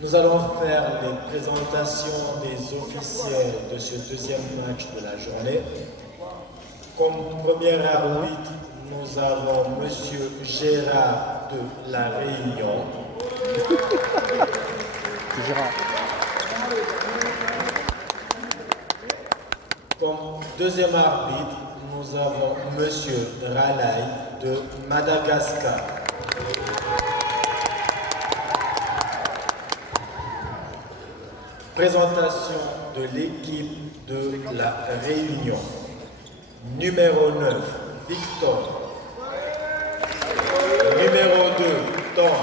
Nous allons faire les présentations des officiels de ce deuxième match de la journée. Comme premier arbitre, nous avons M. Gérard de La Réunion. Gérard. Comme deuxième arbitre, nous avons M. Ralaï de Madagascar. Présentation de l'équipe de La Réunion. Numéro 9, Victor. Numéro 2, Tom.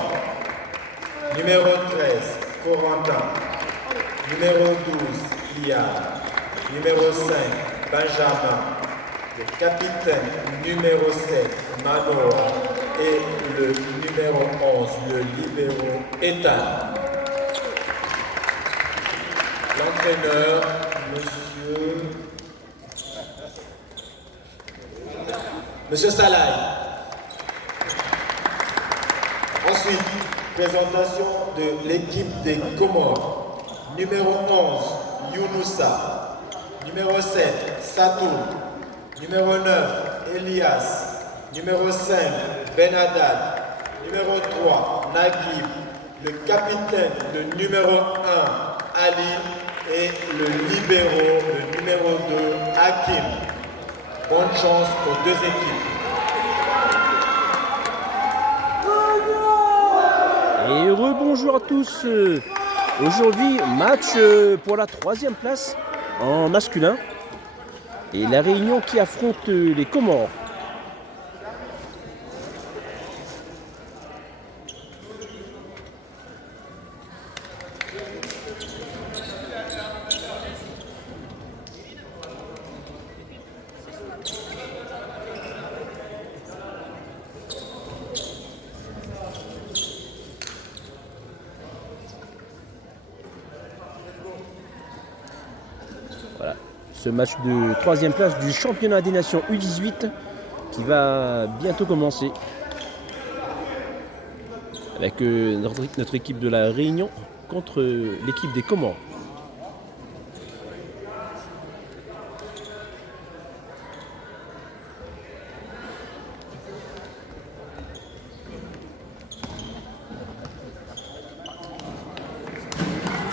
Numéro 13, Corentin. Numéro 12, Liane. Numéro 5, Benjamin. Le capitaine numéro 7, Manoa. Et le numéro 11, le libéro, Ethan. L'entraîneur, Monsieur Salaï. Ensuite, présentation de l'équipe des Comores. Numéro 11, Younoussa. Numéro 7, Satou. Numéro 9, Elias. Numéro 5, Ben Haddad. Numéro 3, Naguib. Le capitaine, le numéro 1, Ali. Et le libéro, le numéro 2, Hakim. Bonne chance aux deux équipes. Et rebonjour à tous. Aujourd'hui, match pour la 3e place en masculin. Et la Réunion qui affronte les Comores. Voilà, ce match de 3e place du championnat des nations U18 qui va bientôt commencer avec notre équipe de la Réunion contre l'équipe des Comores.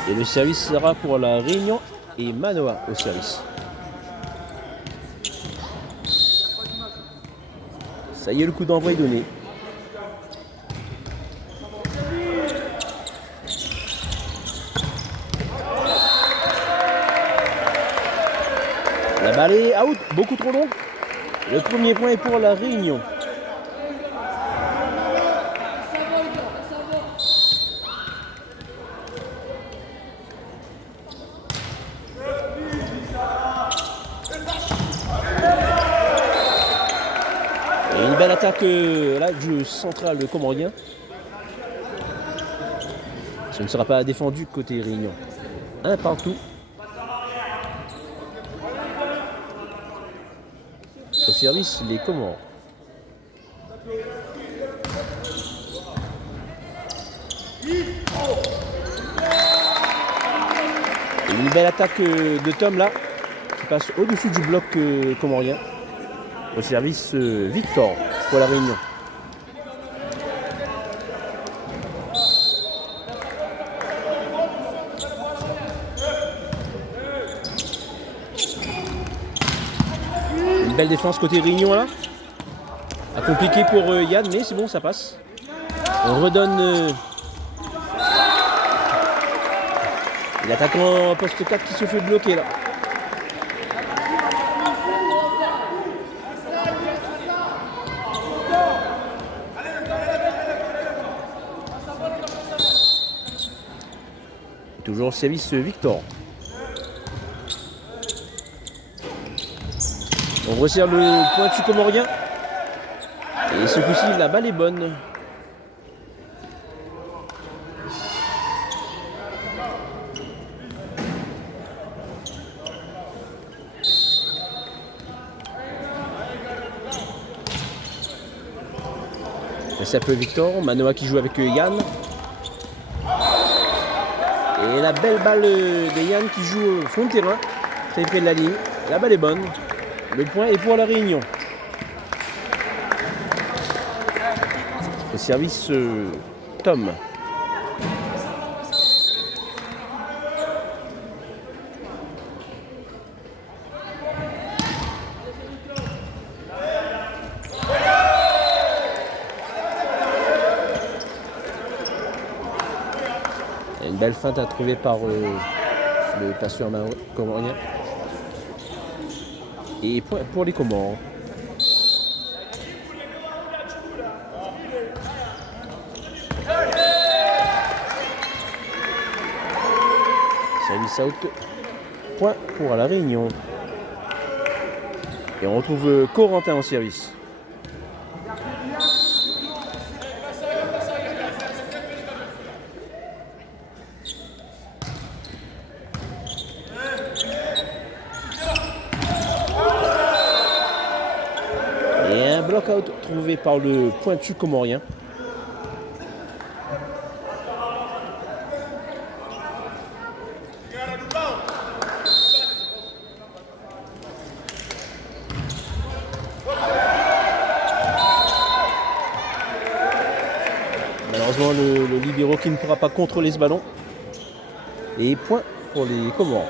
Et le service sera pour la Réunion et Manoa au service. Ça y est, le coup d'envoi est donné. La balle est out, beaucoup trop longue. Le premier point est pour la Réunion. Et une belle attaque là du central comorien. Ce ne sera pas défendu côté Réunion. Un partout. Au service, les Comores. Et une belle attaque de Tom là, qui passe au-dessus du bloc comorien. Au service Victor pour la Réunion. Une belle défense côté Réunion là. A compliqué pour Yann, mais c'est bon, ça passe. On redonne l'attaquant poste 4 qui se fait bloquer là. Toujours au service Victor. On resserre le pointu comorien. Et ce coup-ci, la balle est bonne. C'est un peu Victor. Manoa qui joue avec Yann. Et la belle balle de Yann qui joue au fond de terrain. Très près de la ligne. La balle est bonne. Le point est pour la Réunion. Au service Tom. Une belle feinte à trouver par le passeur comorien. Et point pour les Comores. Service out. Point pour la Réunion. Et on retrouve Corentin en service. Et un block-out trouvé par le pointu comorien. Malheureusement, le libéro qui ne pourra pas contrôler ce ballon. Et point pour les Comores.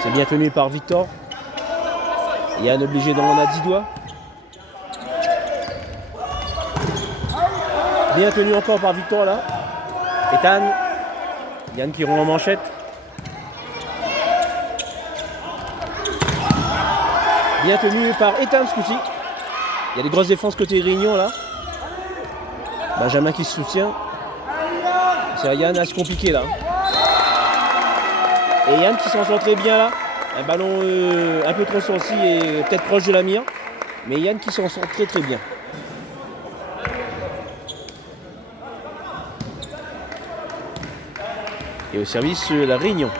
C'est bien tenu par Victor. Yann obligé d'en rendre à 10 doigts. Bien tenu encore par Victor là. Ethan. Yann qui rompt en manchette. Bien tenu par Ethan ce coup-ci. Il y a des grosses défenses côté Réunion là. Benjamin qui se soutient. C'est Yann assez compliqué là. Et Yann qui s'en sort très bien là. Un ballon un peu trop sorti et peut-être proche de la mire. Mais Yann qui s'en sort très très bien. Et au service la Réunion.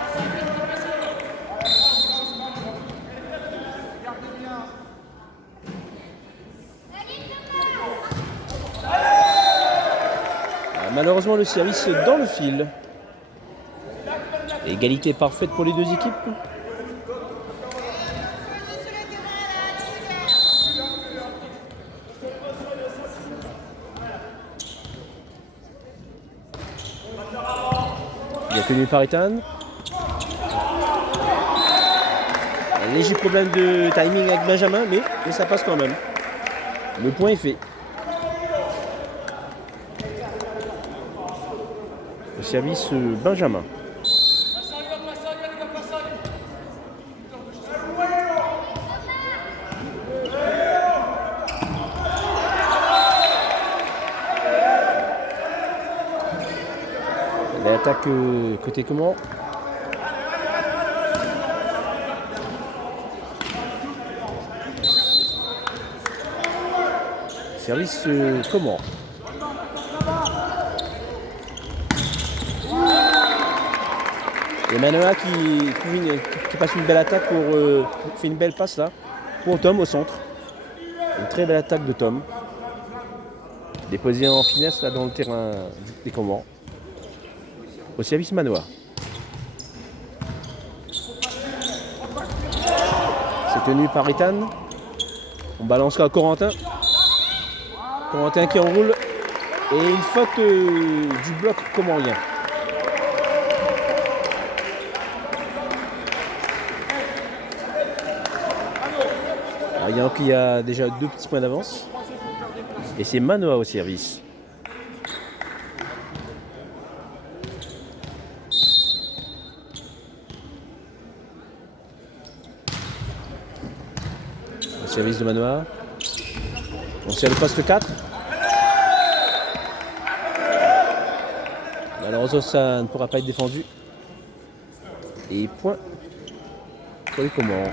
Malheureusement le service dans le fil. Égalité parfaite pour les deux équipes. Bien tenu par Ethan. Un léger problème de timing avec Benjamin, mais ça passe quand même. Le point est fait. Au service Benjamin. L'attaque côté Comores. Service Comores. Et Manoa qui passe une belle attaque fait une belle passe là pour Tom au centre. Une très belle attaque de Tom. Déposé en finesse là dans le terrain des Comores. Au service Manoa. C'est tenu par Ethan. On balance à Corentin. Corentin qui enroule. Et une faute du bloc comorien. Alors, il y a déjà 2 petits points d'avance. Et c'est Manoa au service. Service de Manoa. On sert le poste 4. Malheureusement, ça ne pourra pas être défendu. Et point pour les Comores.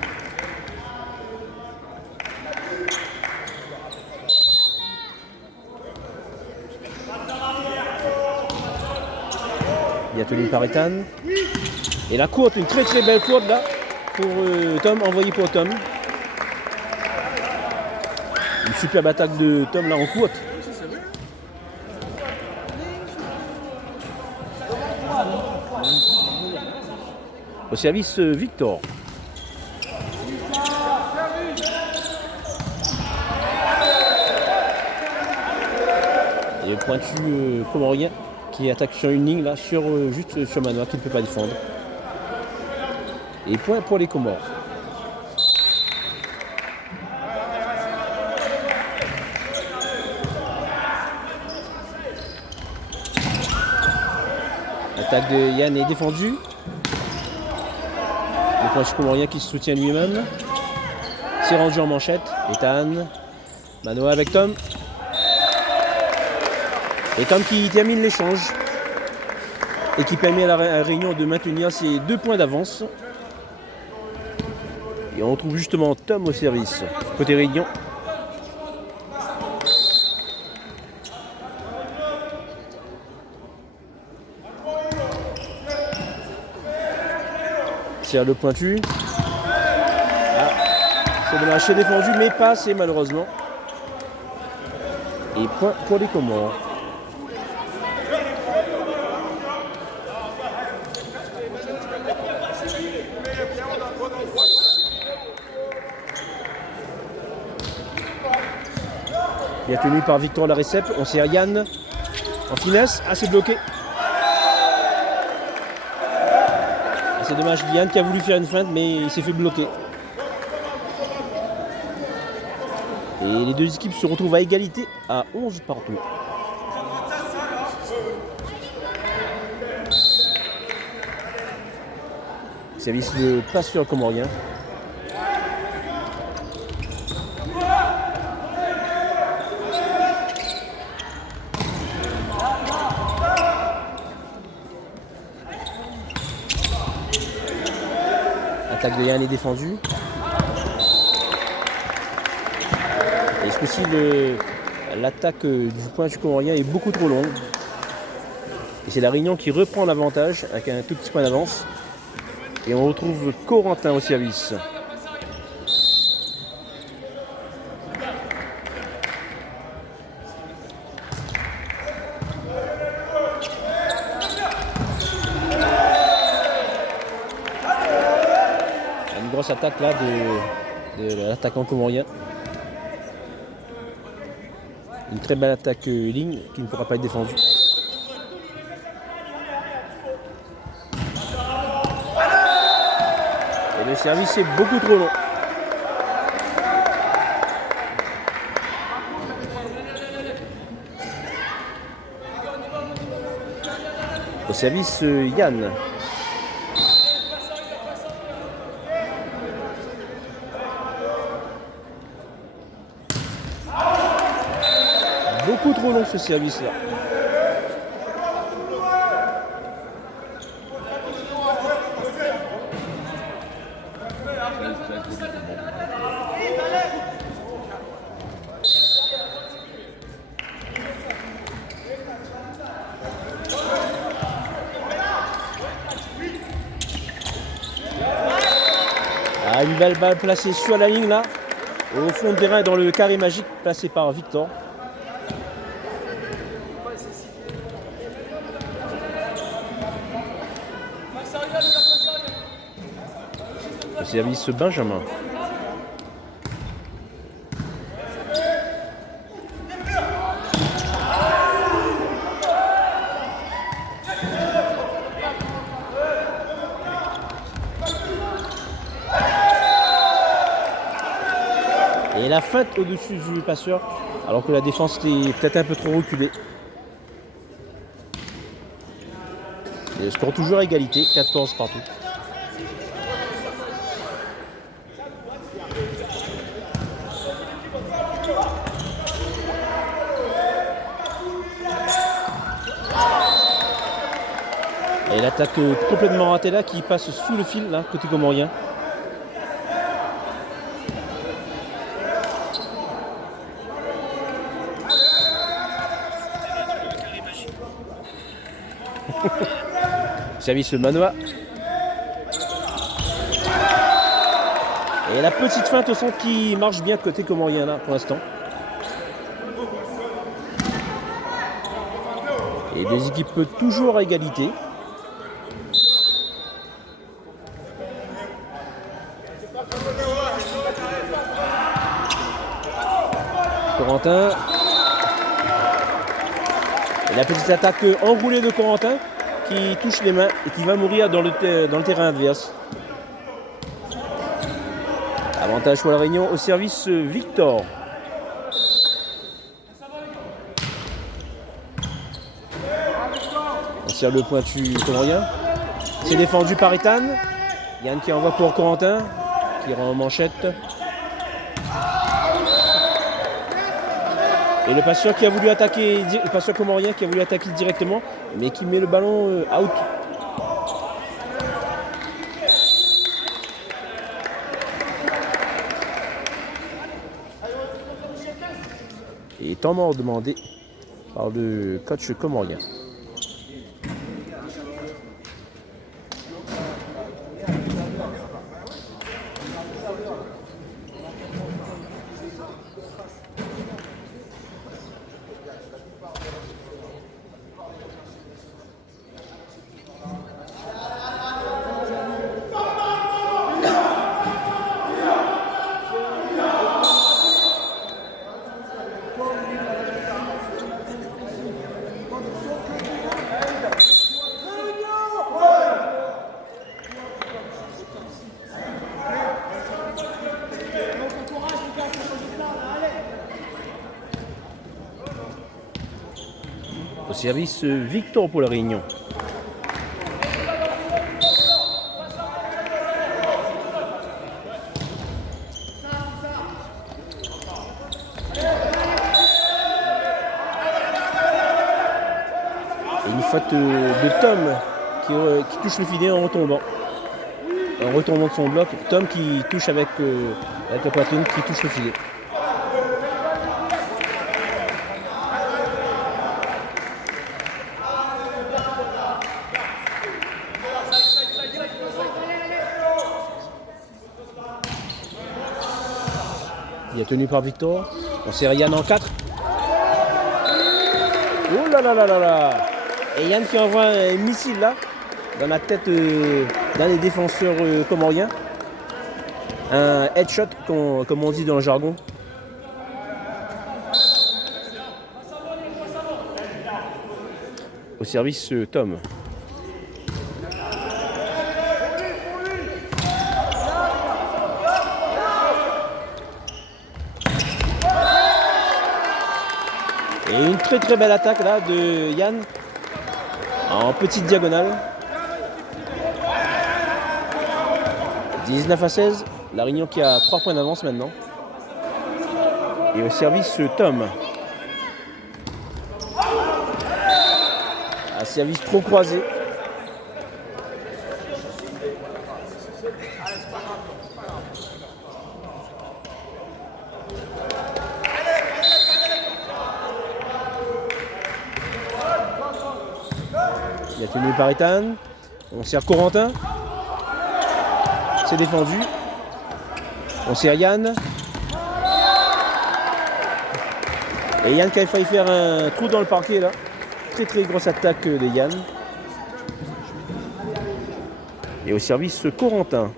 Bien tenu par Ethan. Et la courte, une très très belle courte là pour Tom, envoyée pour Tom. Une superbe attaque de Tom là en courte. Au service Victor. Et le pointu comorien qui attaque sur une ligne là, juste sur Manoa qui ne peut pas défendre. Et point pour les Comores. L'attaque de Yann est défendue. Le pointu comorien qui se soutient lui-même. C'est rendu en manchette. Ethan. Manoa avec Tom. Et Tom qui termine l'échange. Et qui permet à la Réunion de maintenir ses 2 points d'avance. Et on retrouve justement Tom au service. Côté Réunion. C'est le pointu. Ah, c'est dommage, c'est défendu, mais pas assez malheureusement. Et point pour les Comores. Bien tenu par Victor Larécep. On sert Yann en finesse. Ah, c'est bloqué. Ah, c'est dommage. Yann qui a voulu faire une feinte, mais il s'est fait bloquer. Et les deux équipes se retrouvent à égalité à 11 partout. Service de passeur comorien. L'attaque de Yann est défendue. Et ce coup-ci, l'attaque du pointu comorien est beaucoup trop longue. Et c'est la Réunion qui reprend l'avantage avec un tout petit point d'avance. Et on retrouve Corentin au service. Une grosse attaque là de l'attaquant comorien. Une très belle attaque ligne qui ne pourra pas être défendue. Et le service est beaucoup trop long. Au service Yann. Beaucoup trop long ce service là. Ah, une belle balle placée sur la ligne là, au fond de terrain dans le carré magique placé par Victor. Le service Benjamin. Et la feinte au-dessus du passeur, alors que la défense était peut-être un peu trop reculée. Et le score toujours à égalité, 14 partout. Et l'attaque complètement ratée là qui passe sous le fil là, côté comorien. Service Manoa. Et la petite feinte au centre qui marche bien de côté comorien là pour l'instant. Et des équipes toujours à égalité. Corentin. Et la petite attaque enroulée de Corentin qui touche les mains et qui va mourir dans le terrain adverse. Avantage pour la Réunion au service Victor. On serre le pointu comorien. C'est défendu par Ethan. Yann qui envoie pour Corentin, qui rend en manchette. Et le passeur qui a voulu attaquer, le passeur comorien qui a voulu attaquer directement, mais qui met le ballon out. Et temps mort demandé par le coach comorien. Au service Victor pour la Réunion. Et une faute de Tom qui touche le filet en retombant. En retombant de son bloc. Tom qui touche avec la poitrine, qui touche le filet. Il est tenu par Victor. On serre Yann en 4. Oh là là là là là. Et Yann qui envoie un missile là, dans la tête d'un des défenseurs comoriens. Un headshot, comme on dit dans le jargon. Au service Tom. Et une très très belle attaque là de Yann en petite diagonale. 19-16, la Réunion qui a 3 points d'avance maintenant. Et au service Tom. Un service trop croisé. Il a tenu par Ethan. On serre Corentin. C'est défendu. On serre Yann. Et Yann qui a failli faire un trou dans le parquet là. Très très grosse attaque de Yann. Et au service Corentin.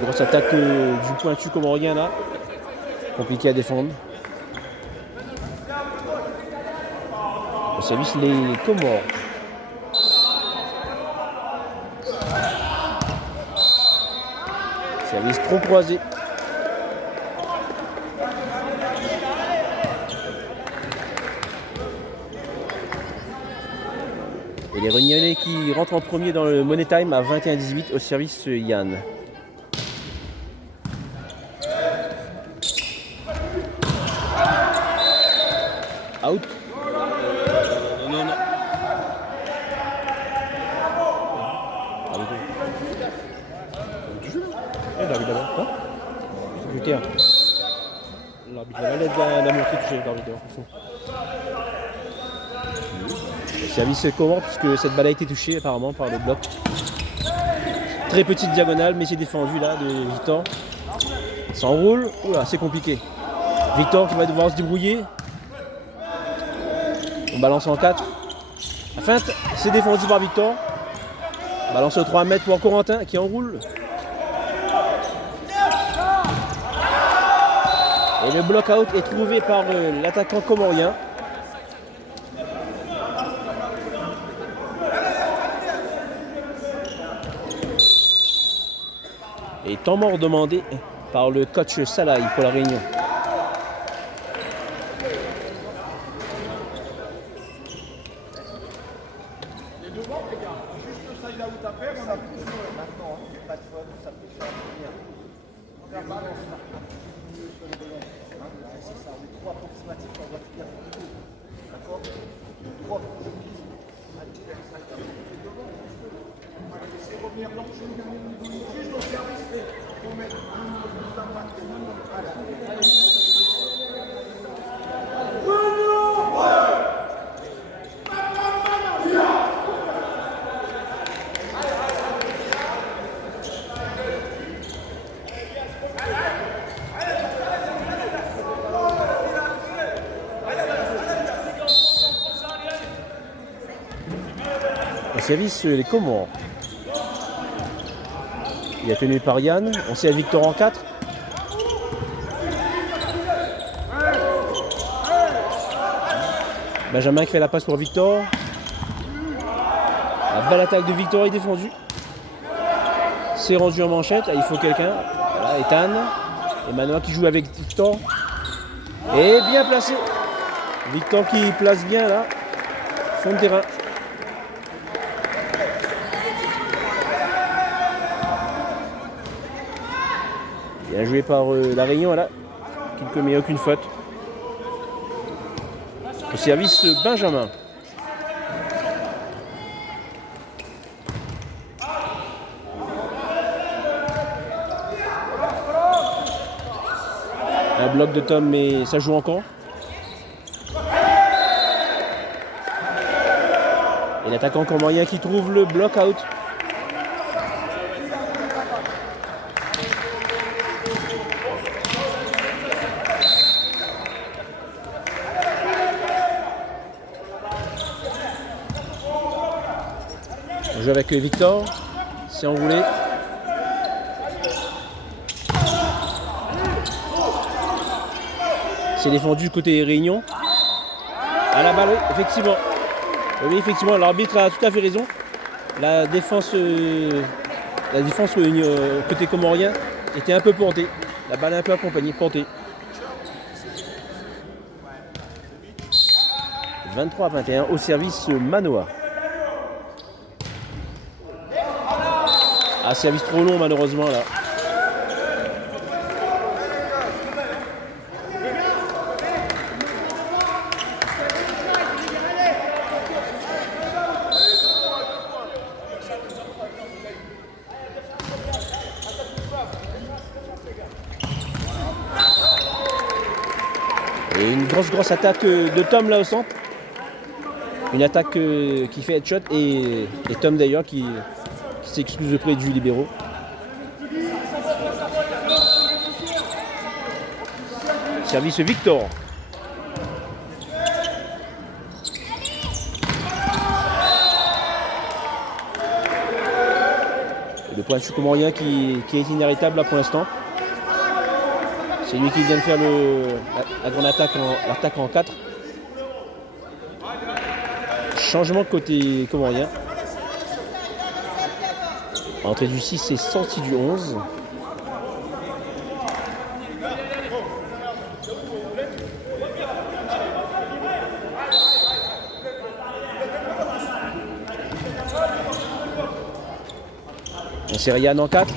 Grosse attaque du pointu comorien là. Compliqué à défendre. Au service les Comores. Service trop croisé. Et les Réunionnais qui rentrent en premier dans le Money Time à 21-18 au service Yann. Out. Non. l'arbitre. La valette l'a montré touché l'arbitre. Le service comore puisque cette balle a été touchée apparemment par le bloc. Très petite diagonale, mais c'est défendu là de Victor. Ça enroule. Oula, c'est compliqué. Victor qui va devoir se débrouiller. On balance en 4. La feinte, c'est défendu par Victor. Balance au 3 mètres pour Corentin qui enroule. Et le block-out est trouvé par l'attaquant comorien. Et temps mort demandé par le coach Salaï pour la Réunion. Au service les Comores. Il a tenu par Yann. On sait à Victor en 4. Benjamin qui fait la passe pour Victor. La belle attaque de Victor est défendue. C'est rendu en manchette. Il faut quelqu'un. Voilà, Ethan. Et Manoa qui joue avec Victor. Et bien placé. Victor qui place bien là. Fond de terrain. Bien joué par la Réunion là, qui ne commet aucune faute. Au service Benjamin. Un bloc de Tom, mais ça joue encore. Et l'attaquant comorien qui trouve le block out. On joue avec Victor, c'est enroulé. C'est défendu côté Réunion. À la balle, effectivement. Oui, effectivement, l'arbitre a tout à fait raison. La défense côté comorien était un peu portée. La balle un peu accompagnée, portée. 23-21 au service Manoa. Ah, service trop long malheureusement là. Et une grosse attaque de Tom là au centre. Une attaque qui fait headshot et Tom d'ailleurs qui s'excuse auprès du libéraux. Service Victor. Le point de chute comorien qui est inarrêtable là pour l'instant. C'est lui qui vient de faire la grande attaque en 4. Changement côté comorien. Entrée du 6 et sortie du 11. On sait Yann en 4.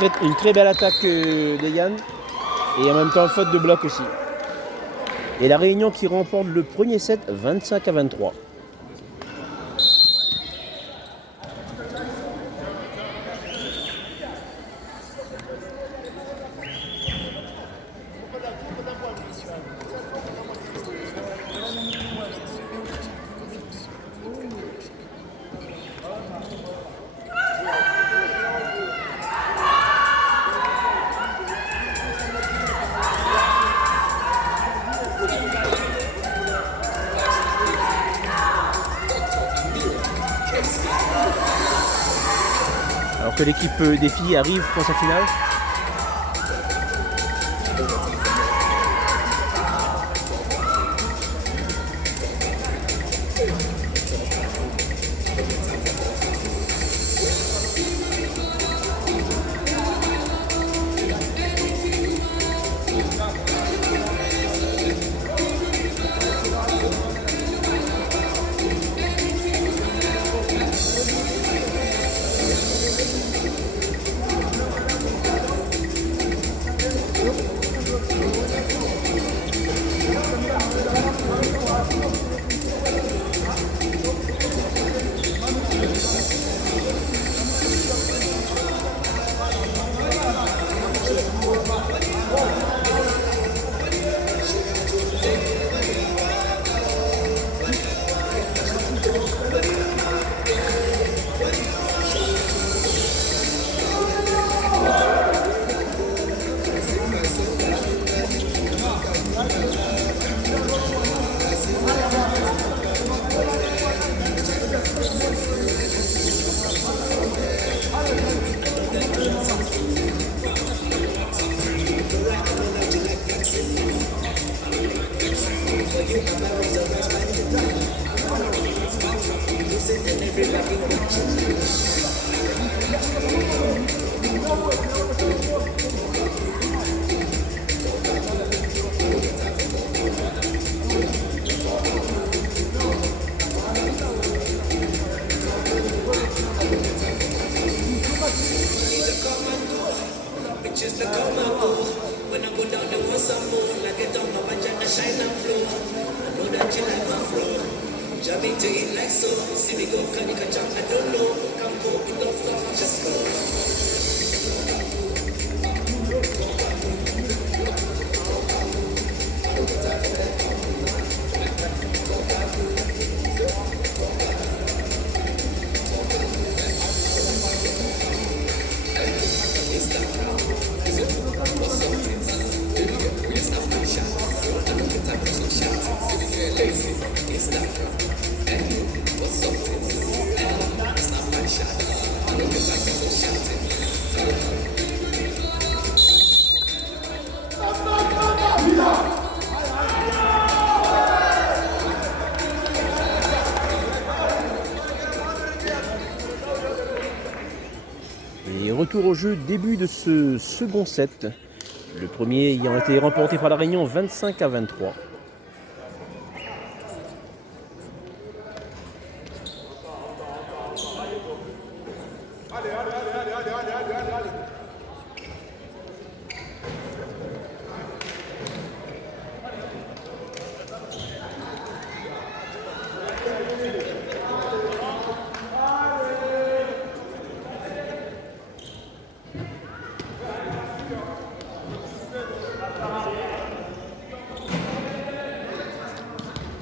Et une très belle attaque de Yann. Et en même temps faute de bloc aussi. Et la Réunion qui remporte le premier set 25-23. Alors que l'équipe des filles arrive pour sa finale. Retour au jeu, début de ce second set. Le premier ayant été remporté par la Réunion 25-23.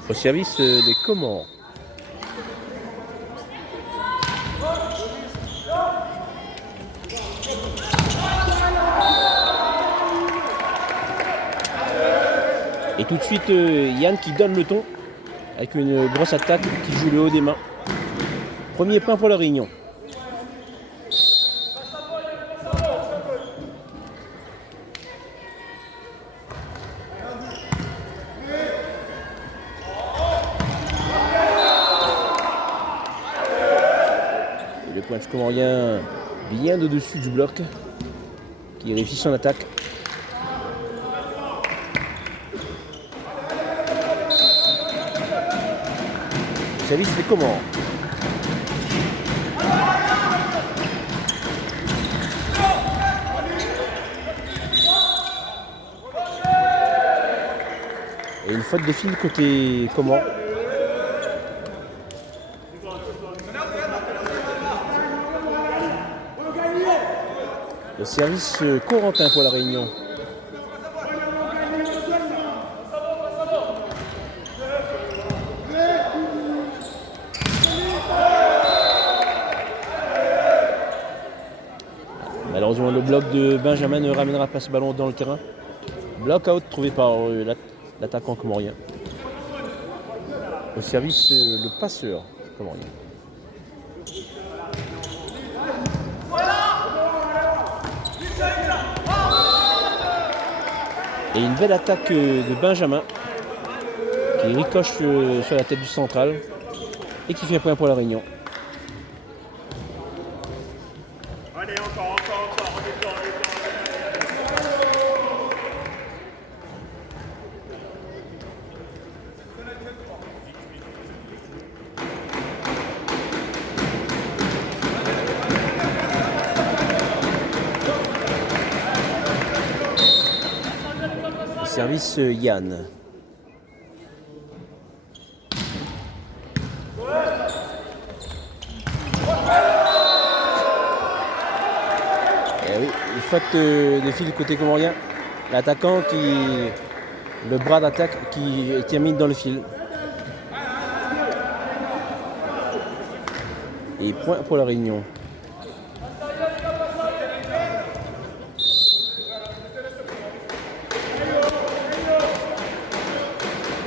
Au service des Comores. Et tout de suite Yann qui donne le ton avec une grosse attaque qui joue le haut des mains. Premier point pour la Réunion. Le Comorien bien au-dessus du bloc qui réussit son attaque. Service des Comores. Et une faute de fil côté Comores. Le service Corentin pour la Réunion. Malheureusement, le bloc de Benjamin ne ramènera pas ce ballon dans le terrain. Block out trouvé par l'attaquant comorien. Au service, le passeur comorien. Et une belle attaque de Benjamin qui ricoche sur la tête du central et qui fait un point pour la Réunion. Allez, encore, on est dedans. Service Yann. Et oui, une faute de fil côté comorien. L'attaquant le bras d'attaque qui termine dans le fil. Et point pour la Réunion.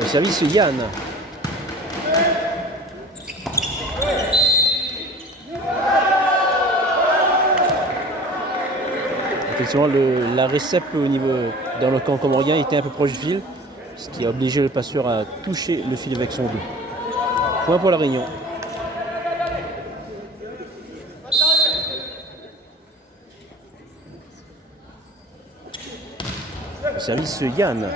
Le service Yann. Effectivement, la récep au niveau dans le camp comorien était un peu proche du fil, ce qui a obligé le passeur à toucher le fil avec son dos. Point pour la Réunion. Le service Yann.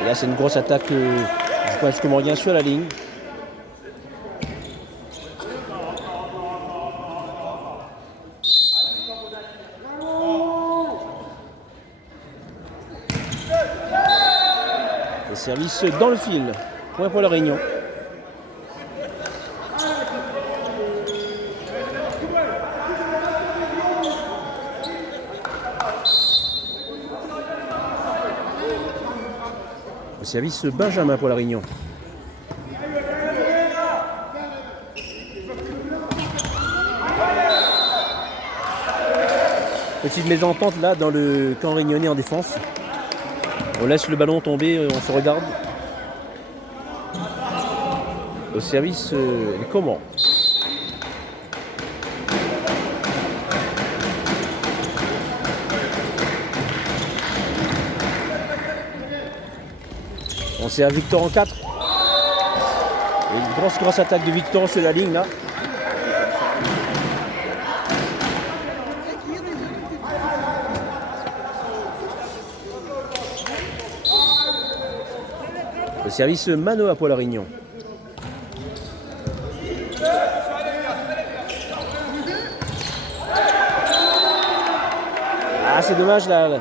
Et là, c'est une grosse attaque du point comorien sur la ligne. Le service dans le fil. Point pour la Réunion. Le service Benjamin pour la Réunion. Petite mésentente là dans le camp réunionnais en défense. On laisse le ballon tomber, on se regarde. Au service les Comores. On sert Victor en 4. Et une grosse attaque de Victor sur la ligne là. Le service Manoa pour la Réunion. Ah, c'est dommage là.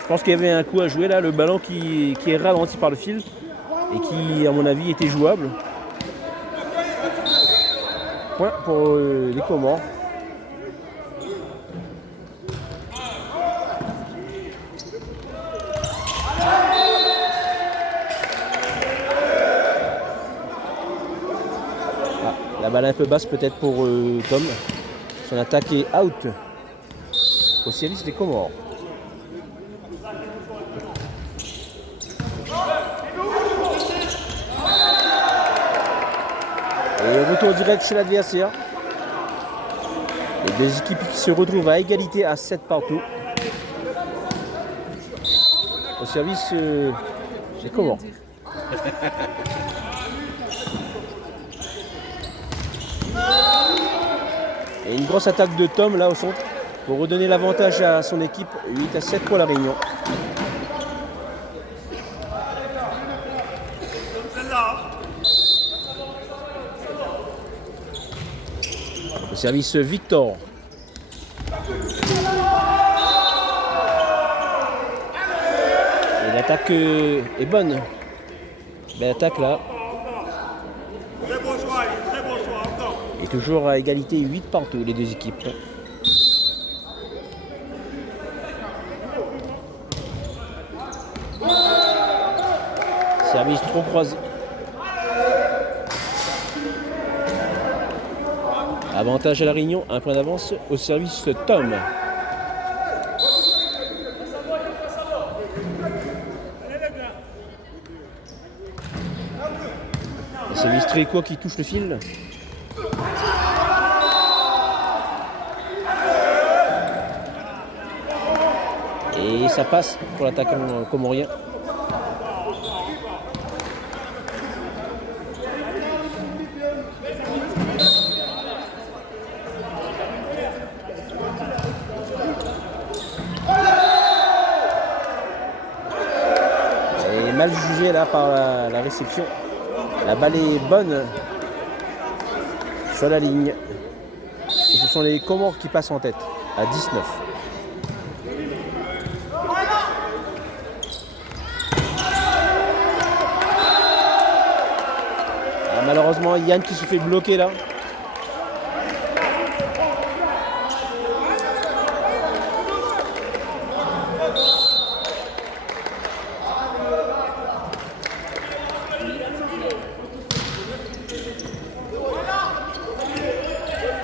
Je pense qu'il y avait un coup à jouer là, le ballon qui est ralenti par le fil et qui, à mon avis, était jouable. Point pour les Comores. Ah, la balle un peu basse peut-être pour Tom. Son attaque est out au service des Comores. Et retour direct chez l'adversaire. Les deux équipes qui se retrouvent à égalité à 7 partout. Au service des Comores. Et une grosse attaque de Tom là au centre pour redonner l'avantage à son équipe. 8-7 pour la Réunion. Le service Victor. Et l'attaque est bonne. Belle attaque là. Très bon choix, encore. Et toujours à égalité 8 partout les deux équipes. Service trop croisé. Avantage à la Réunion, un point d'avance au service Tom. C'est Mistréco qui touche le fil. Et ça passe pour l'attaquant comorien. Et mal jugé là par la réception. La balle est bonne sur la ligne. Et ce sont les Comores qui passent en tête à 19. Malheureusement, Yann qui se fait bloquer là.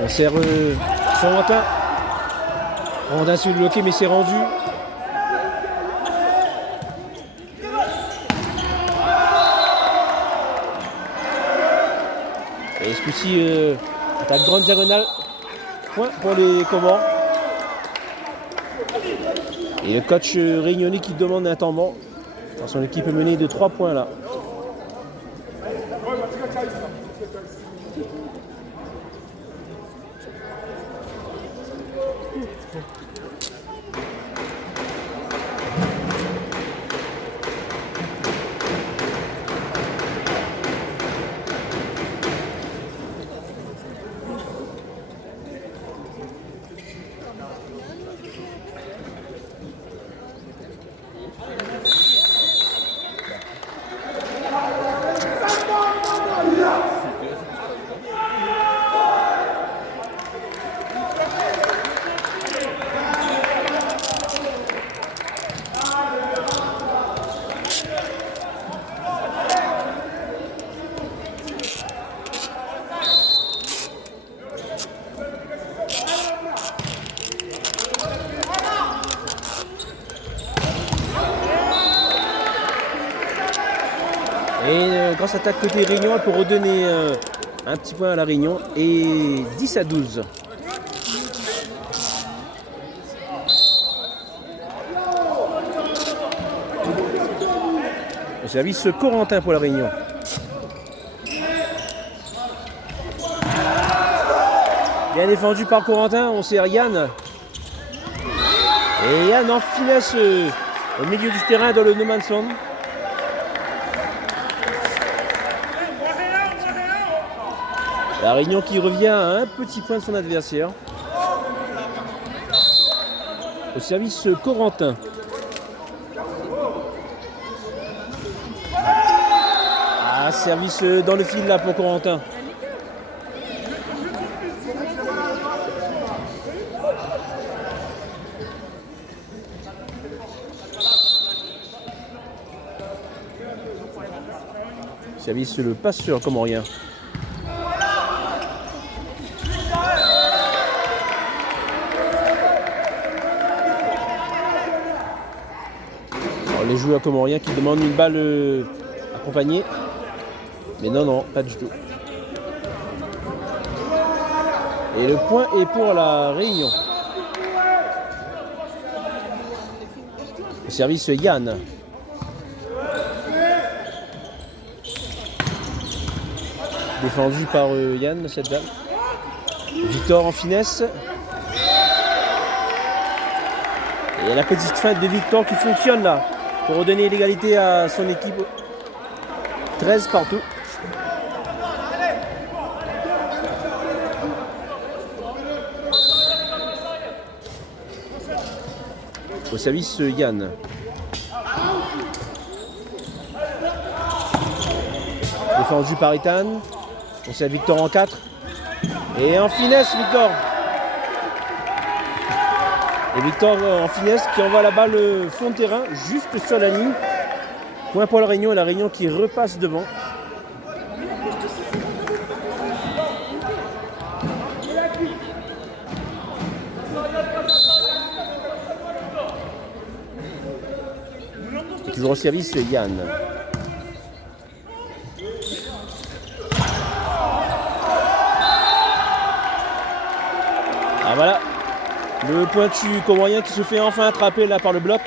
On sert Corentin. Corentin se fait bloquer mais c'est rendu. Et ce coup-ci, attaque grande diagonale. Point pour les Comores. Et le coach Réunionnais qui demande un temps mort. Son équipe est menée de 3 points là. Et grosse attaque côté Réunion pour redonner un petit point à la Réunion. Et 10-12. Au service Corentin pour la Réunion. Bien défendu par Corentin, on sert Yann. Et Yann en finesse au milieu du terrain dans le no man's land. La Réunion qui revient à un petit point de son adversaire. Au service Corentin. Ah, service dans le fil là pour Corentin. Service le passeur comorien. Les joueurs comoriens qui demandent une balle accompagnée. Mais non, pas du tout. Et le point est pour la Réunion. Le service Yann. Défendu par Yann, cette balle. Victor en finesse. Et la petite feinte de Victor qui fonctionne là. Pour redonner l'égalité à son équipe. 13 partout. Au service Yann. Défendu par Ethan. On sert Victor en 4. Et en finesse Victor. Et Victor en finesse qui envoie la balle fond de terrain, juste sur la ligne. Point pour la Réunion et la Réunion qui repasse devant. Et toujours au service Yann. Le pointu comorien qui se fait enfin attraper là par le bloc.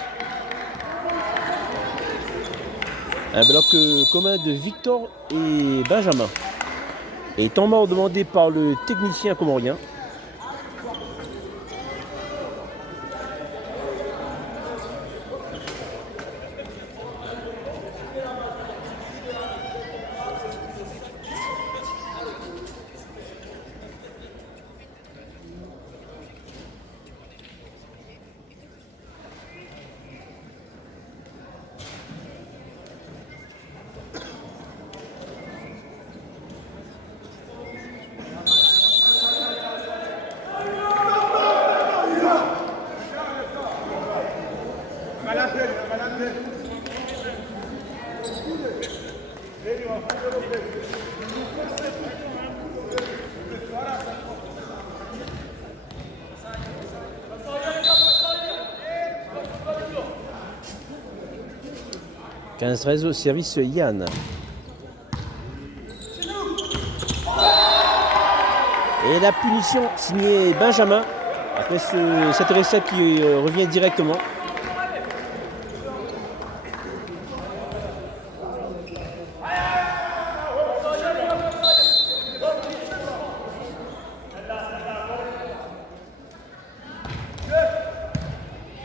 Un bloc commun de Victor et Benjamin. Et temps mort demandé par le technicien comorien. « 15-13 au service Yann. Et la punition signée Benjamin. Après cet essai qui revient directement.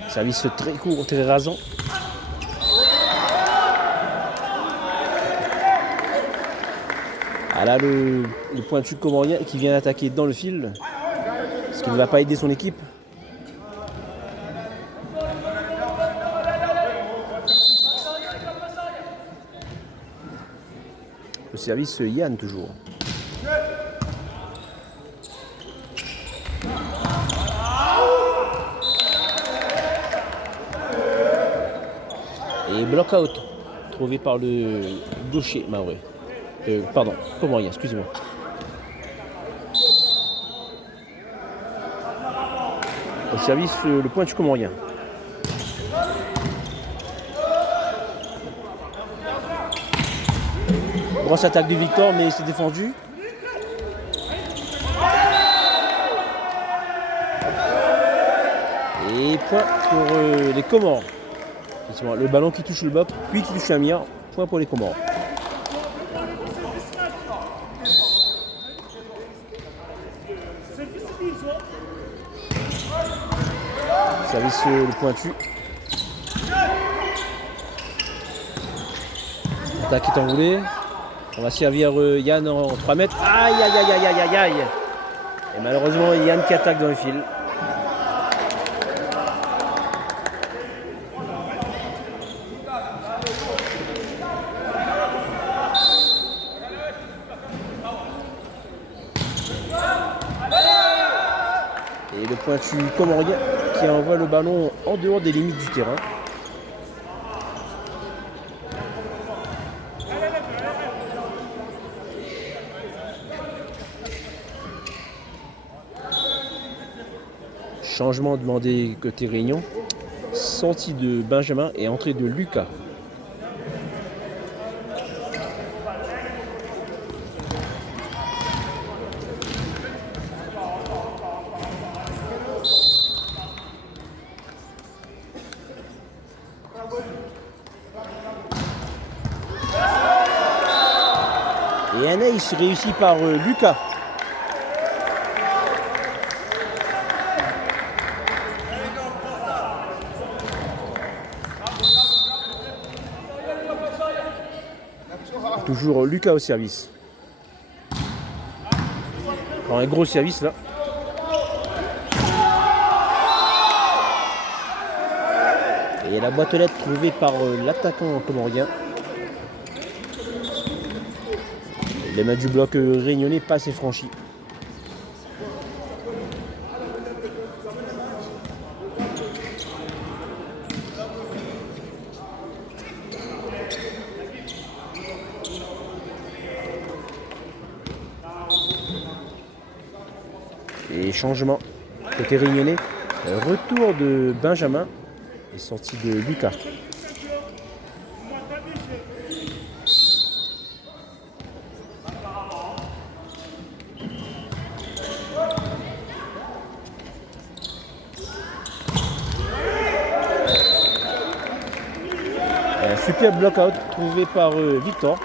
Service très court, très rasant. Ah là, le pointu comorien qui vient attaquer dans le fil, ce qui ne va pas aider son équipe. Le service Yann toujours. Et block out trouvé par le gaucher maoré. Pardon, comorien, excusez-moi. Au service, le pointu comorien. Grosse attaque de Victor, mais c'est défendu. Et point pour les Comores. Le ballon qui touche le bloc, puis qui touche un mire. Point pour les Comores. Service le pointu. Attaque est enroulée. On va servir Yann en 3 mètres. Aïe aïe aïe aïe aïe aïe aïe. Et malheureusement Yann qui attaque dans le fil. Et le pointu comorien qui envoie le ballon en dehors des limites du terrain. Changement demandé côté Réunion. Sortie de Benjamin et entrée de Lucas. Et un ace réussi par Lucas. Toujours Lucas au service. Alors un gros service là. Et la boîte aux lettres trouvée par l'attaquant comorien. Les mains du bloc réunionnais pas assez franchi. Et changement côté réunionnais. Retour de Benjamin et sortie de Lucas. Super block-out trouvé par Victor.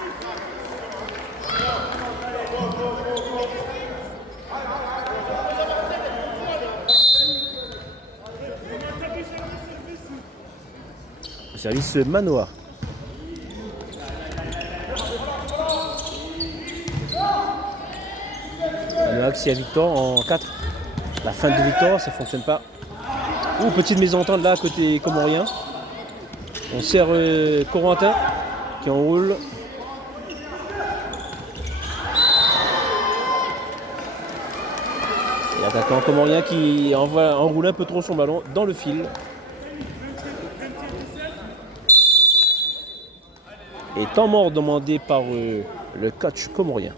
Service Manoa. Manoa qui à Victor en 4. La fin de Victor, ça fonctionne pas. Ouh, petite mésentente là côté comorien. On sert Corentin qui enroule. Et l'attaquant comorien qui enroule un peu trop son ballon dans le fil. Et temps mort demandé par le coach comorien.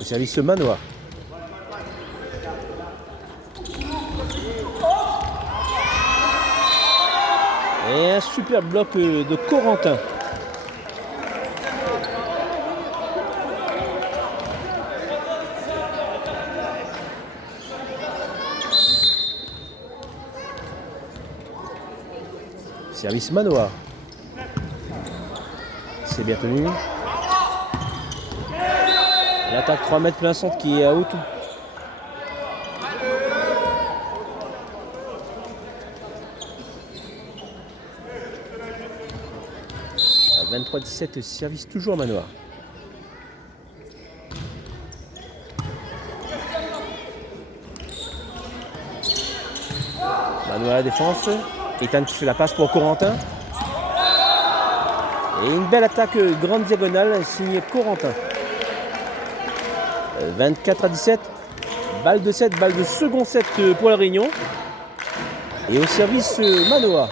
Au service Manoa. Et un super bloc de Corentin. Service Manoa. C'est bien tenu. L'attaque 3 mètres plein centre qui est à out. À 23-17, service toujours Manoa. Manoa à la défense. Ethan qui fait la passe pour Corentin. Et une belle attaque grande diagonale signée Corentin. 24-17, balle de 7, balle de second set pour la Réunion. Et au service Manoa.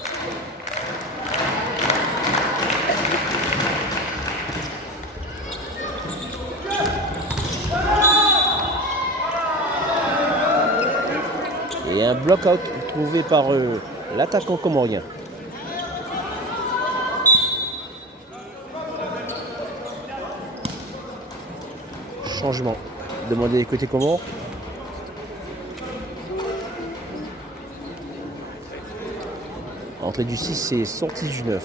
Et un block-out trouvé par l'attaquant comorien. Changement demandé côté Comore. Entrée du 6 et sortie du 9.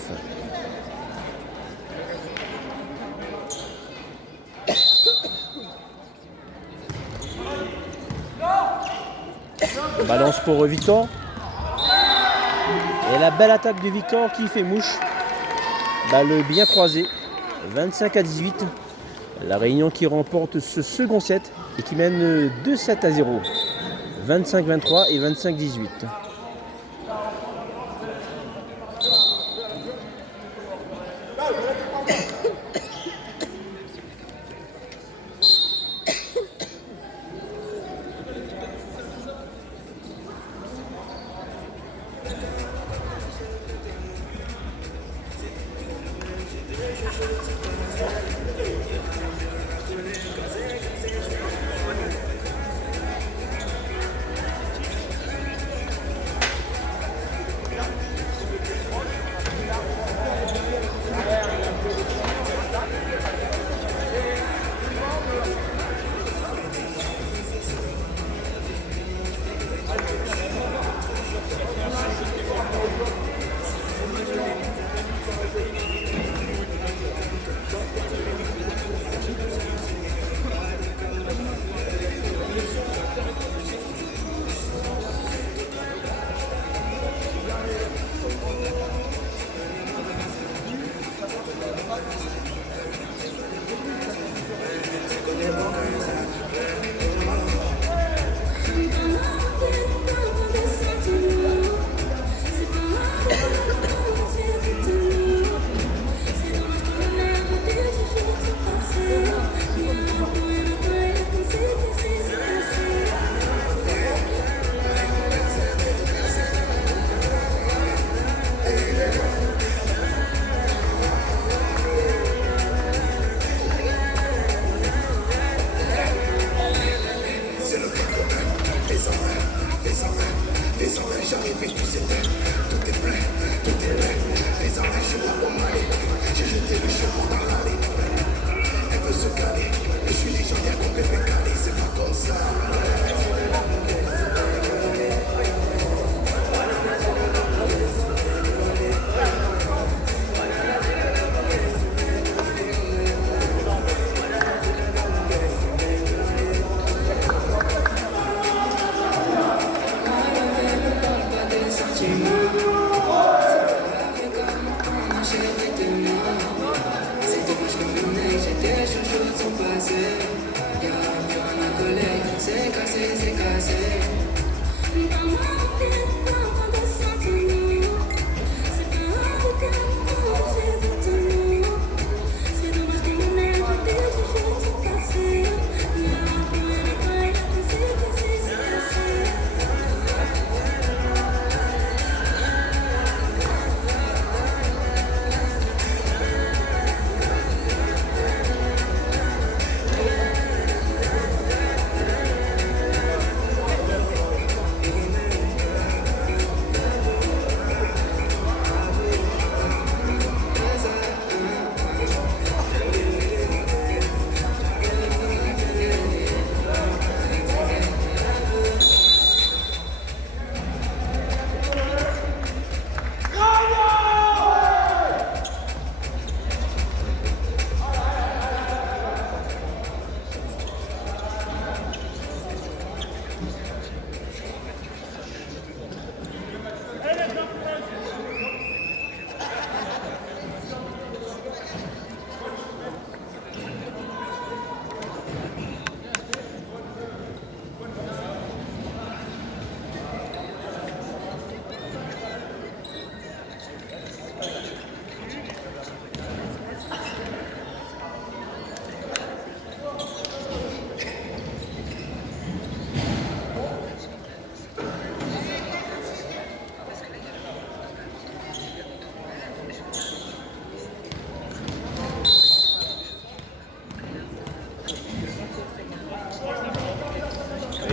Balance pour Victor. Et la belle attaque de Victor qui fait mouche. Balle bien croisée. 25-18. La Réunion qui remporte ce second set et qui mène 2-7-0. 25-23 et 25-18.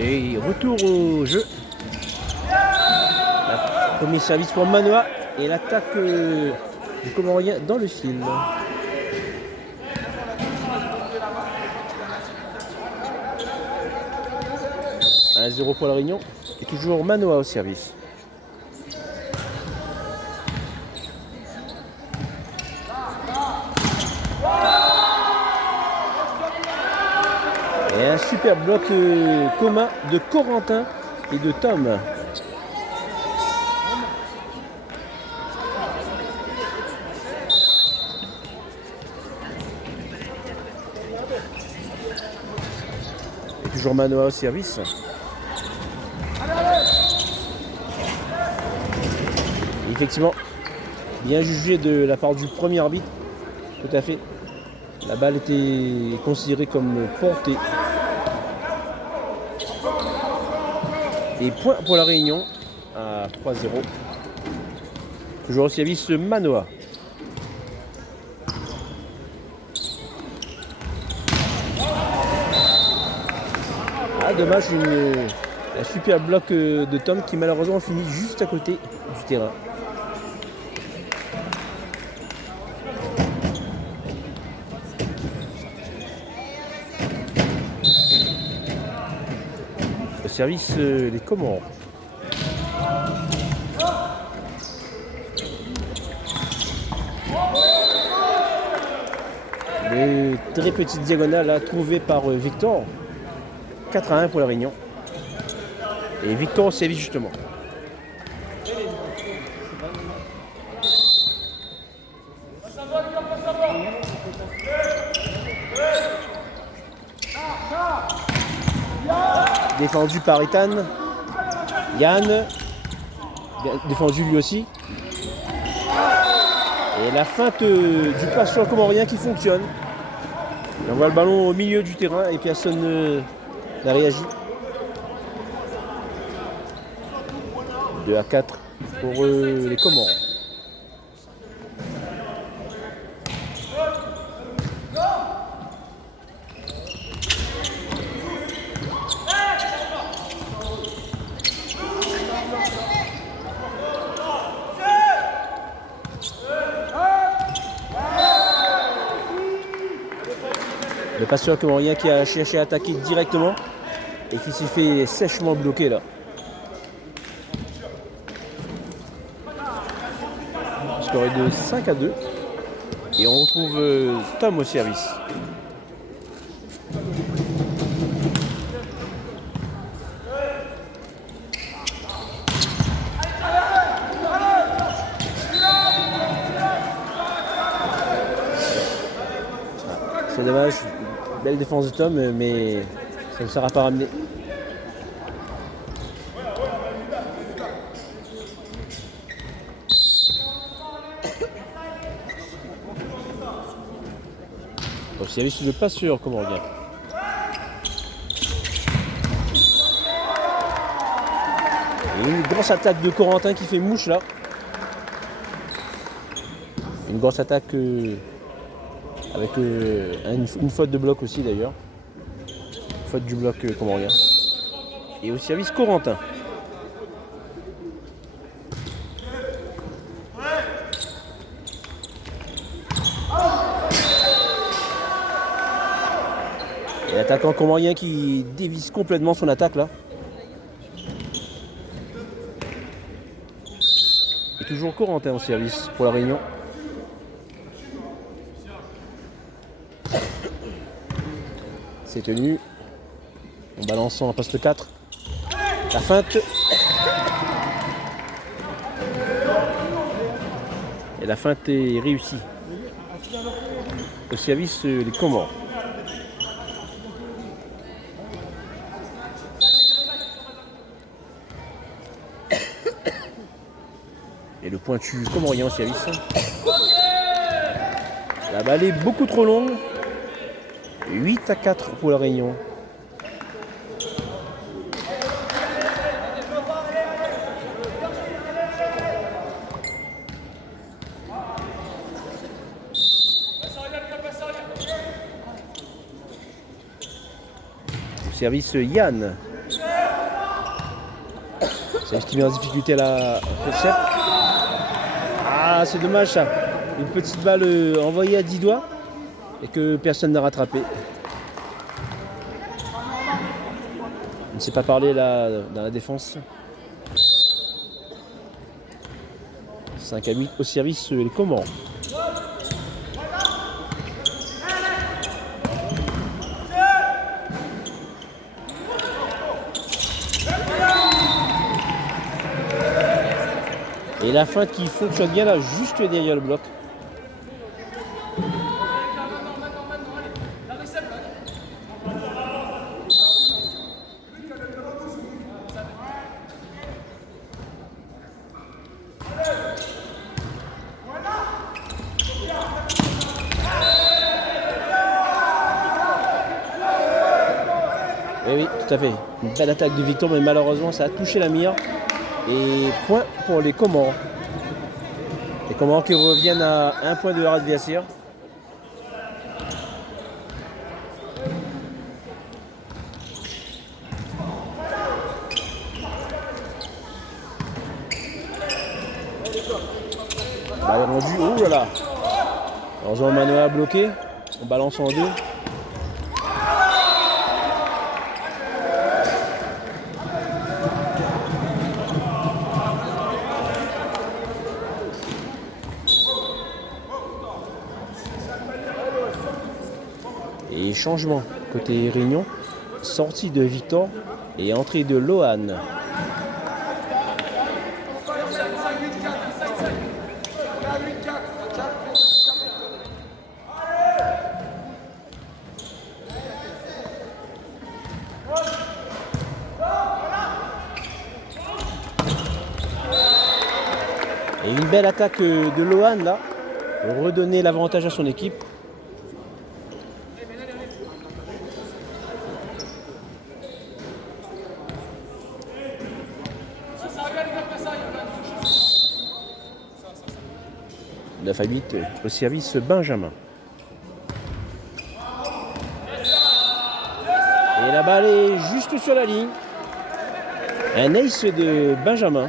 Et retour au jeu. Premier service pour Manoa et l'attaque du Comorien dans le fil. 1-0 pour la Réunion et toujours Manoa au service. Et un super bloc commun de Corentin et de Tom. Et toujours Manoa au service. Et effectivement, bien jugé de la part du premier arbitre. Tout à fait. La balle était considérée comme portée. Et point pour la Réunion à 3-0. Toujours au service Manoa. Ah dommage, un super bloc de Tom qui malheureusement finit juste à côté du terrain. Service les Comores. Une très petite diagonale là, trouvée par Victor. 4-1 pour la Réunion. Et Victor au service justement. Défendu par Ethan. Yann. Défendu lui aussi. Et la feinte du passeur comorien qui fonctionne. Et on voit le ballon au milieu du terrain et personne n'a réagi. 2-4 pour les Comores. passeur comorien qui a cherché à attaquer directement et qui s'est fait sèchement bloquer là. Le score est de 5-2. Et on retrouve Tom au service. C'est dommage, belle défense de Tom, mais ça ne sera pas ramené. Au service de passeur, comme on regarde. Et une grosse attaque de Corentin qui fait mouche là. Une grosse attaque avec une faute de bloc aussi d'ailleurs. Faute du bloc, comme on regarde. Et au service Corentin. Et l'attaquant comorien qui dévisse complètement son attaque là. Et toujours Corentin au service pour la Réunion. C'est tenu. En balançant en poste 4. La feinte. Et la feinte est réussie. Au service les Comores. Et le pointu comorien au service. La balle est beaucoup trop longue. 8-4 pour la Réunion. Au service Yann. C'est ce qui met en difficulté à la récepte. Ah, c'est dommage ça. Une petite balle envoyée à 10 doigts et que personne n'a rattrapé. On ne s'est pas parlé là dans la défense. 5-8 au service les Comores. Et la feinte qui fonctionne bien là, juste derrière le bloc. Oui, tout à fait. Une belle attaque de Victor, mais malheureusement ça a touché la mire. Et point pour les Comores. Les Comores qui reviennent à 1 point de leur adversaire. Balle rendue. Oh là là. Heureusement Manoa a bloqué. On balance en deux. Et changement côté Réunion, sortie de Victor et entrée de Lohan. Et une belle attaque de Lohan là, pour redonner l'avantage à son équipe. La 9-8 au service Benjamin. Et la balle est juste sur la ligne. Un ace de Benjamin.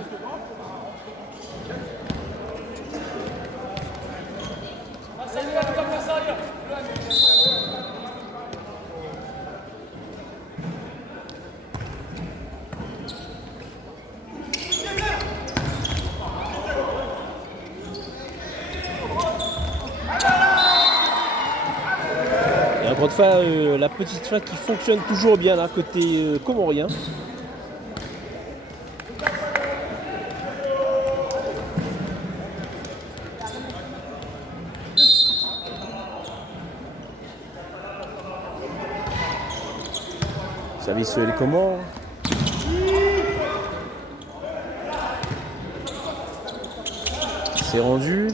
la petite fin qui fonctionne toujours bien là, côté comorien. Service les Comores. C'est rendu.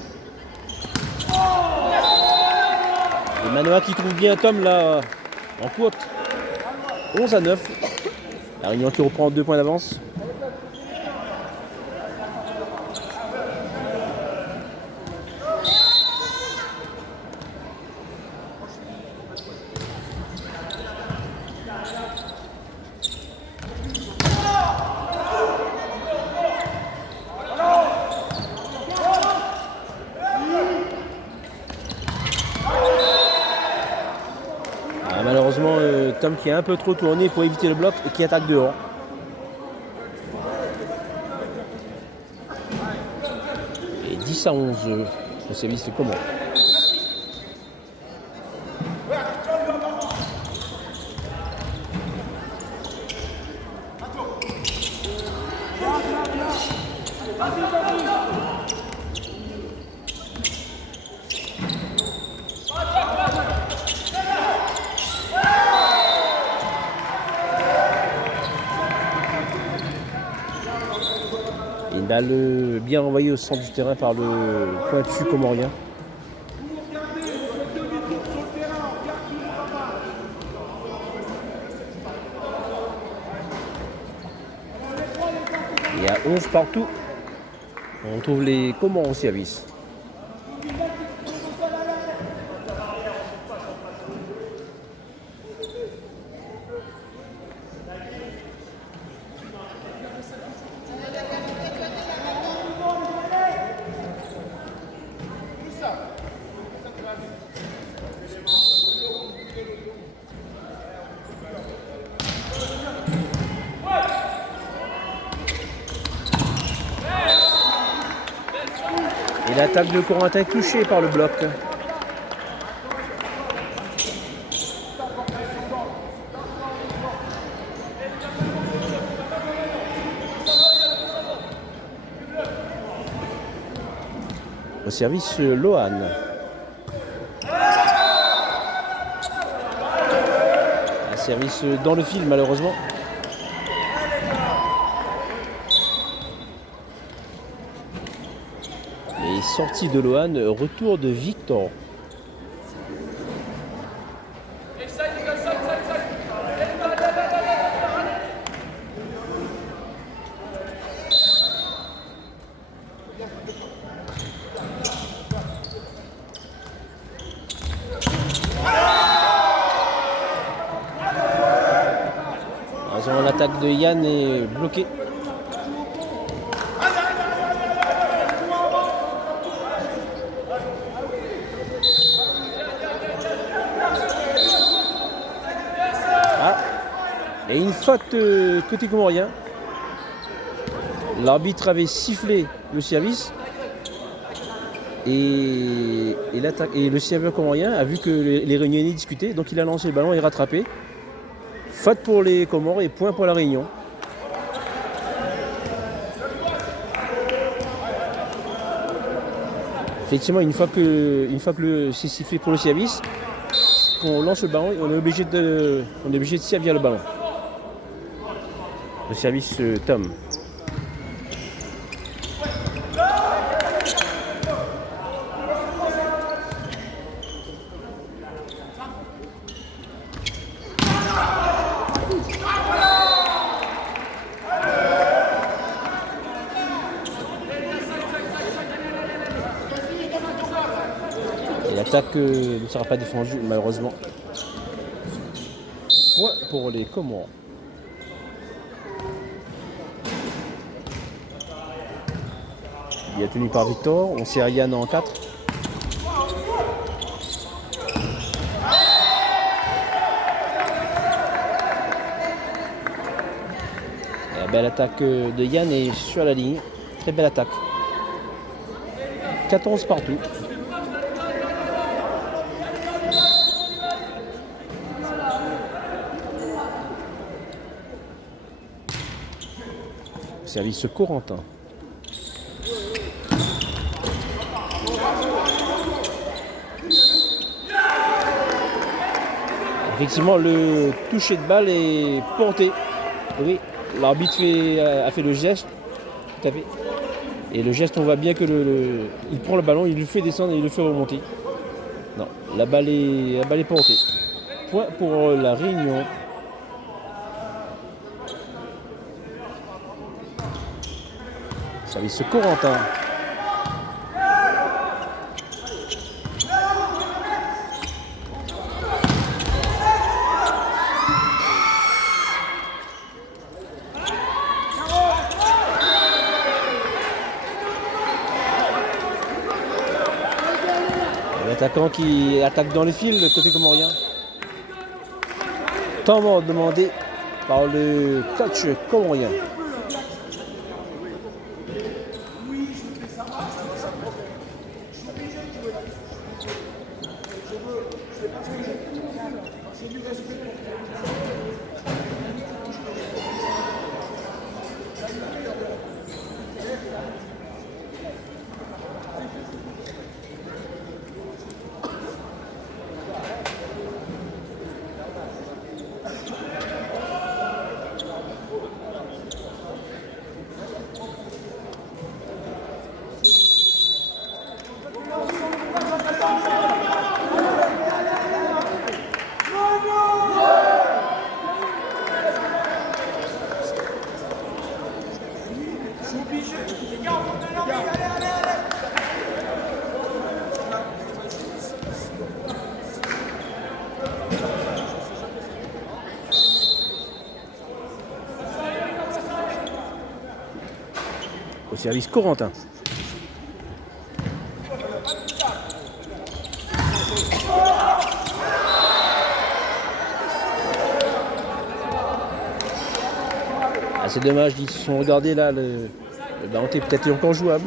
Et Manoa qui trouve bien Tom là en courte. 11-9. La Réunion qui reprend 2 points d'avance. Malheureusement, Tom qui est un peu trop tourné pour éviter le bloc et qui attaque dehors. Et 10-11 au service de Comores. Une balle bien envoyée au centre du terrain par le pointu comorien. Et à 11 partout, on trouve les Comores au service. Et l'attaque de Corentin touchée par le bloc. Au service Lohan. Un service dans le fil malheureusement. Et sortie de Lohan, retour de Victor. L'attaque de Yann est bloquée. Et une faute côté comorien. L'arbitre avait sifflé le service. Et le serveur comorien a vu que les Réunionnais discutaient. Donc il a lancé le ballon et rattrapé. Faute pour les Comores et point pour la Réunion. Effectivement, une fois que c'est sifflé pour le service, qu'on lance le ballon, on est obligé de servir le ballon. Le service Tom. L'attaque ne sera pas défendue malheureusement. Point pour les Comores. Il est tenu par Victor. On sert Yann en 4. Et la belle attaque de Yann est sur la ligne. Très belle attaque. 14 partout. Service Corentin. Effectivement, le toucher de balle est porté. Oui, l'arbitre a fait le geste. Tout à fait. Et le geste, on voit bien que il prend le ballon, il le fait descendre et il le fait remonter. Non, la balle est portée. Point pour la Réunion. Service Corentin. L'attaquant qui attaque dans les fils, le côté comorien. Temps mort demandé par le coach comorien. Au service Corentin. Ah, c'est dommage, ils se sont regardés là, le ballon est peut-être encore jouable.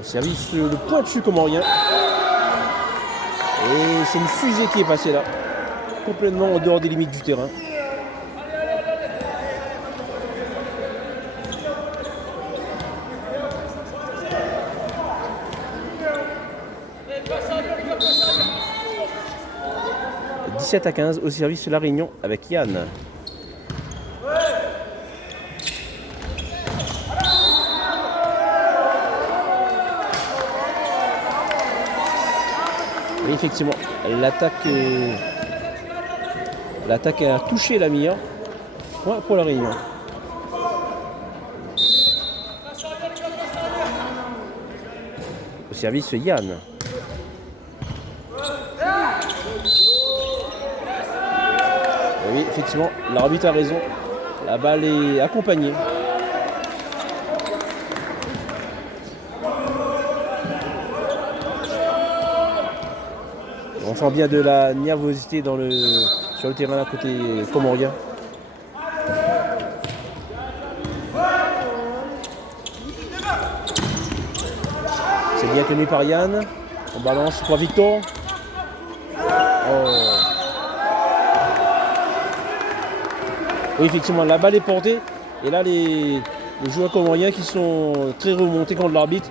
Au service le pointu comorien. Et c'est une fusée qui est passée là. Complètement en dehors des limites du terrain. « 17-15 au service de la Réunion avec Yann. Et effectivement, l'attaque a touché la Mia. Point pour la Réunion. Au service Yann. Oui, effectivement, l'arbitre a raison. La balle est accompagnée. On sent bien de la nervosité sur le terrain à côté comorien. C'est bien tenu par Yann. On balance pour Victor. Oh. Oui, effectivement, la balle est portée. Et là, les joueurs comoriens qui sont très remontés contre l'arbitre.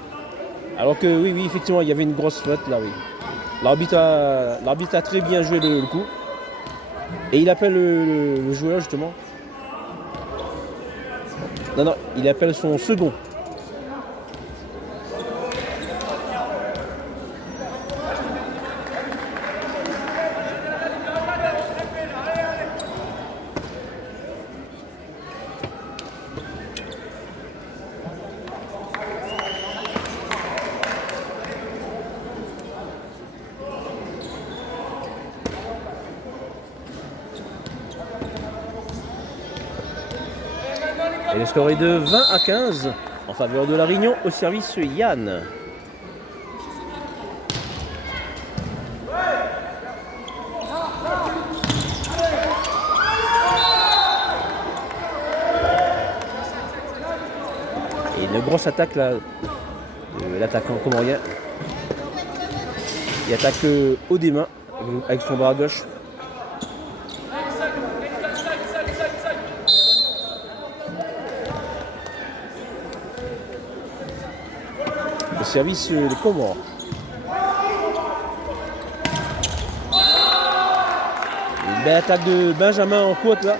Alors que oui, effectivement, il y avait une grosse faute là, oui. L'arbitre a très bien joué le coup. Et il appelle le joueur justement. Non, il appelle son second. Et le score est de 20-15 en faveur de la Réunion au service Yann. Et une grosse attaque là, l'attaquant comorien. Il attaque haut des mains avec son bras gauche. service des Comores. Une belle attaque de Benjamin en côte là.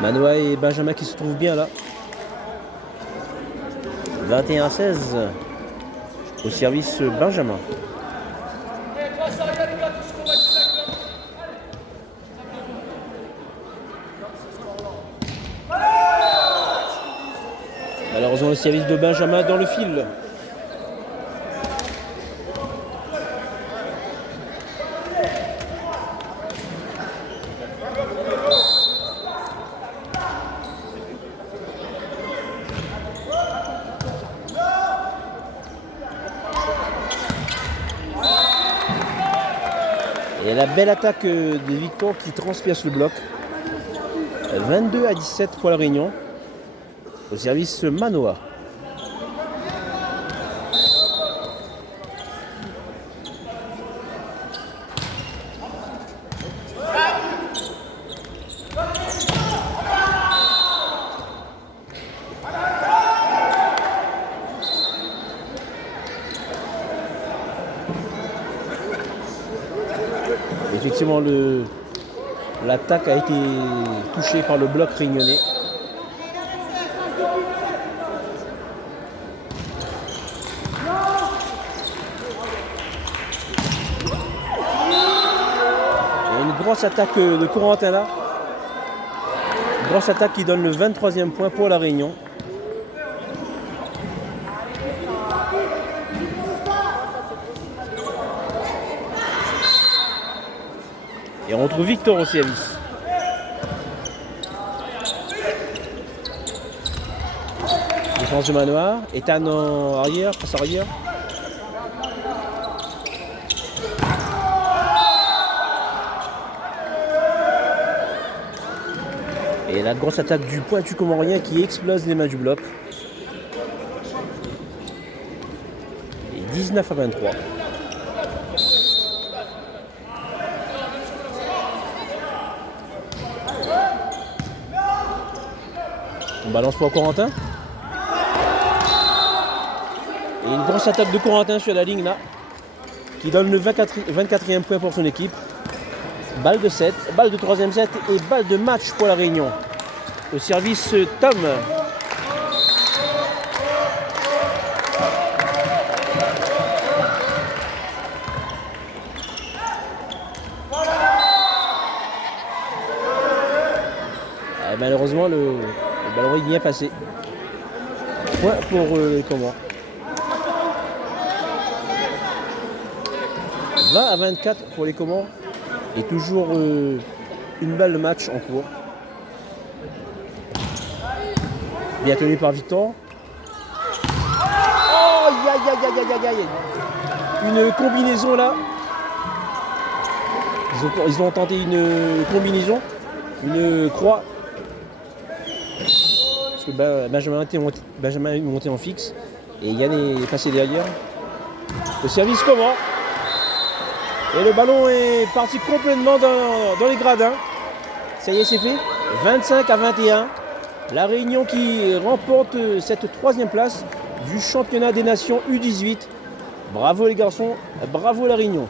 Manoa et Benjamin qui se trouvent bien là. 21-16 au service Benjamin. Malheureusement le service de Benjamin dans le fil. Et la belle attaque des Victor qui transperce le bloc. 22-17 pour la Réunion. Au service Manoa. Effectivement, l'attaque a été touchée par le bloc réunionnais. Une grosse attaque de Corentin là. Une grosse attaque qui donne le 23e point pour la Réunion. Et on retrouve Victor au service. Défense de Manoir. Ethan en arrière, passe arrière. Et la grosse attaque du pointu comorien qui explose les mains du bloc. Et 19-23. On balance pour Corentin. Et une grosse attaque de Corentin sur la ligne là. Qui donne le 24e point pour son équipe. Balle de 7, balle de 3e set et balle de match pour la Réunion. Au service Tom. Et malheureusement le ballon est bien passé. Point pour les Comores. 20-24 pour les Comores. Et toujours une balle de match en cours. Bien tenu par Victor. Oh, aïe. Une combinaison là. Ils ont tenté une combinaison. Une croix. Parce que Benjamin est monté en fixe. Et Yann est passé derrière. Le service Comores. Et le ballon est parti complètement dans les gradins. Ça y est, c'est fait. 25-21. La Réunion qui remporte cette 3e place du championnat des nations U18. Bravo les garçons, bravo la Réunion.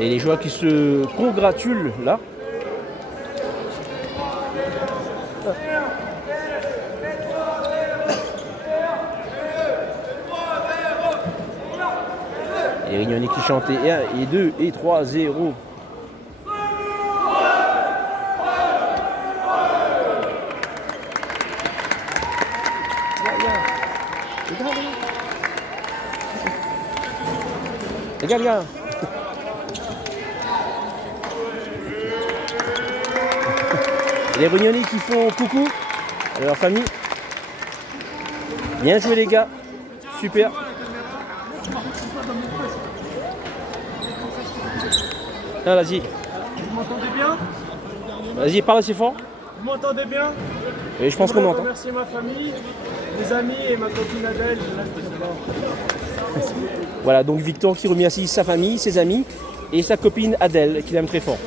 Et les joueurs qui se congratulent là. Et les Réunionnais qui chantaient 1 et 2 et 3-0. Regarde. Les Réunionnais qui font coucou à leur famille. Bien joué les gars. Super. Ah, vas-y. Vous m'entendez bien? Vas-y, parle assez fort. Vous m'entendez bien? Et je pense qu'on Je m'entend. remercie ma famille, mes amis et ma copine Adèle. Voilà, donc Victor qui remercie sa famille, ses amis et sa copine Adèle qu'il aime très fort.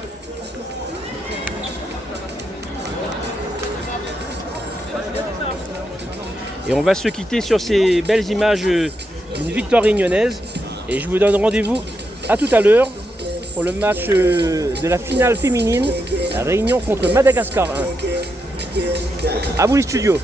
Et on va se quitter sur ces belles images d'une victoire réunionnaise. Et je vous donne rendez-vous à tout à l'heure pour le match de la finale féminine, la Réunion contre Madagascar 1. À vous les studios.